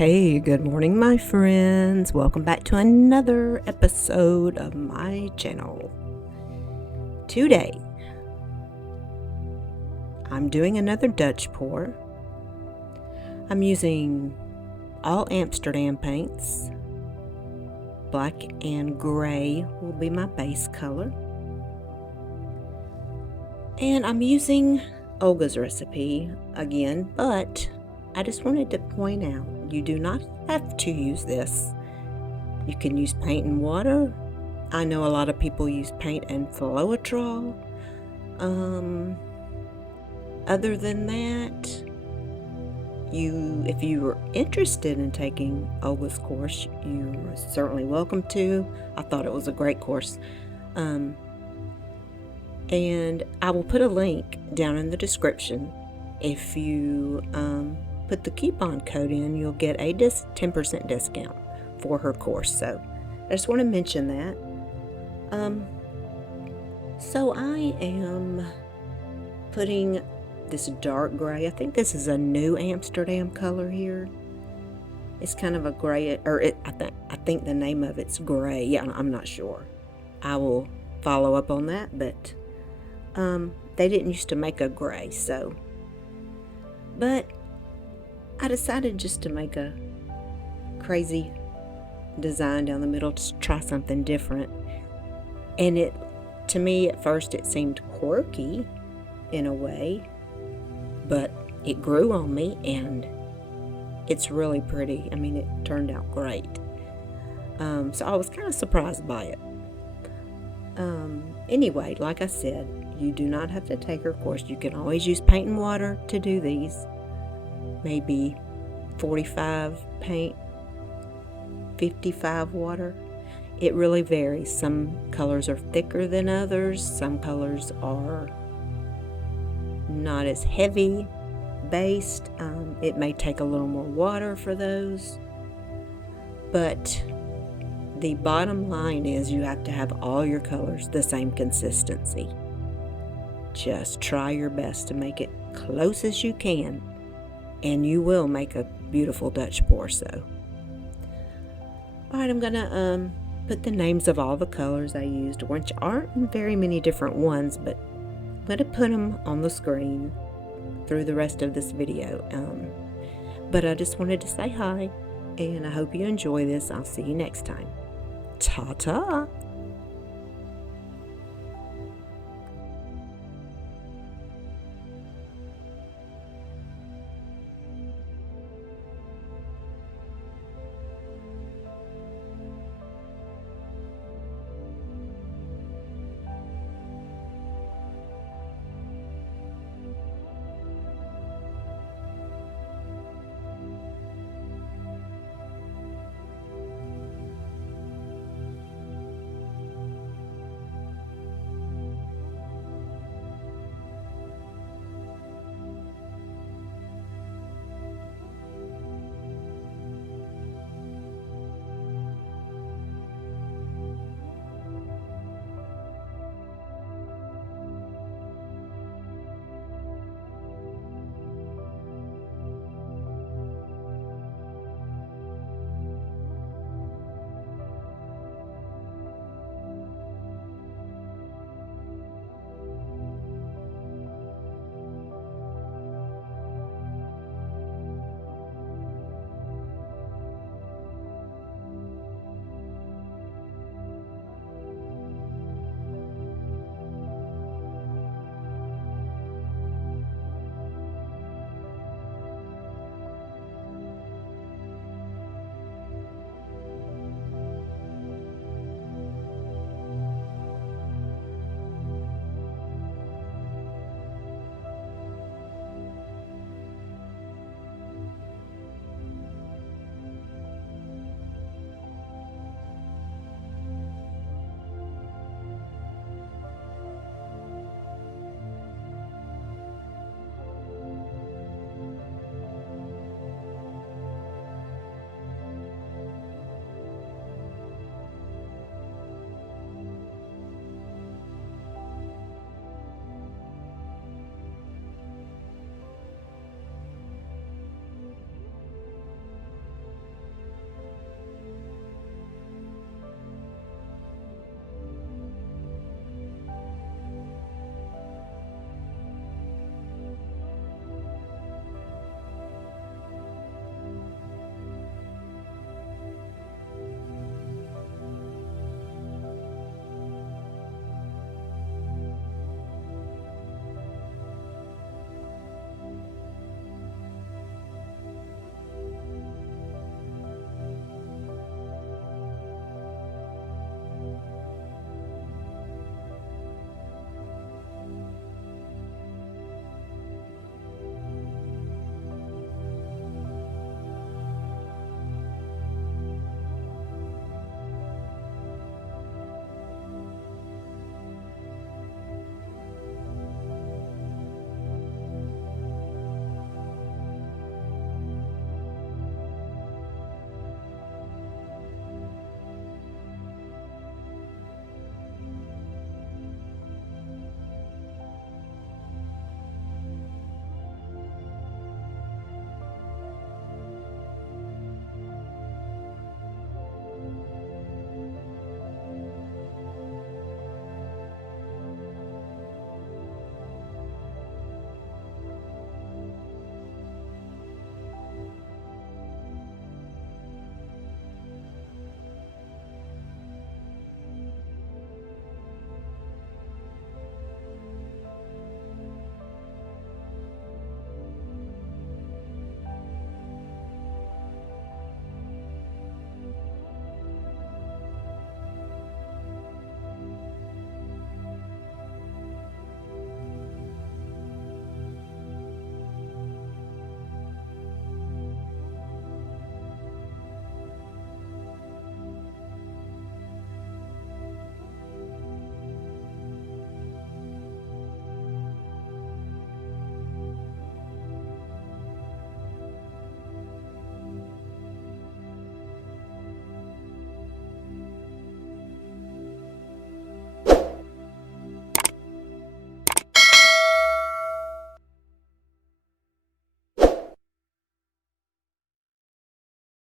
Hey, good morning, my friends. Welcome back to another episode of my channel. Today, I'm doing another Dutch pour. I'm using all Amsterdam paints. Black and gray will be my base color. And I'm using Olga's recipe again, but I just wanted to point out, you do not have to use this. You can use paint and water. I know a lot of people use paint and floetrol. Other than that, if you were interested in taking Olga's course, you are certainly welcome to. I thought it was a great course. And I will put a link down in the description. If you put the coupon code in, you'll get a 10% discount for her course. So I just want to mention that. So I am putting this dark gray. I think this is a new Amsterdam color here. It's kind of a gray, I think the name of it's gray. Yeah, I'm not sure. I will follow up on that, but they didn't used to make a gray, so. But I decided just to make a crazy design down the middle to try something different. And to me at first it seemed quirky in a way, but it grew on me and it's really pretty. I mean, it turned out great. So I was kind of surprised by it. Anyway, like I said, you do not have to take her course. You can always use paint and water to do these. Maybe 45 paint, 55 water. It really varies. Some colors are thicker than others. Some colors are not as heavy based. It may take a little more water for those. But the bottom line is you have to have all your colors the same consistency. Just try your best to make it close as you can, and you will make a beautiful Dutch pour. So, alright, I'm gonna put the names of all the colors I used, which aren't very many different ones, but I'm gonna put them on the screen through the rest of this video. But I just wanted to say hi, and I hope you enjoy this. I'll see you next time. Ta-ta!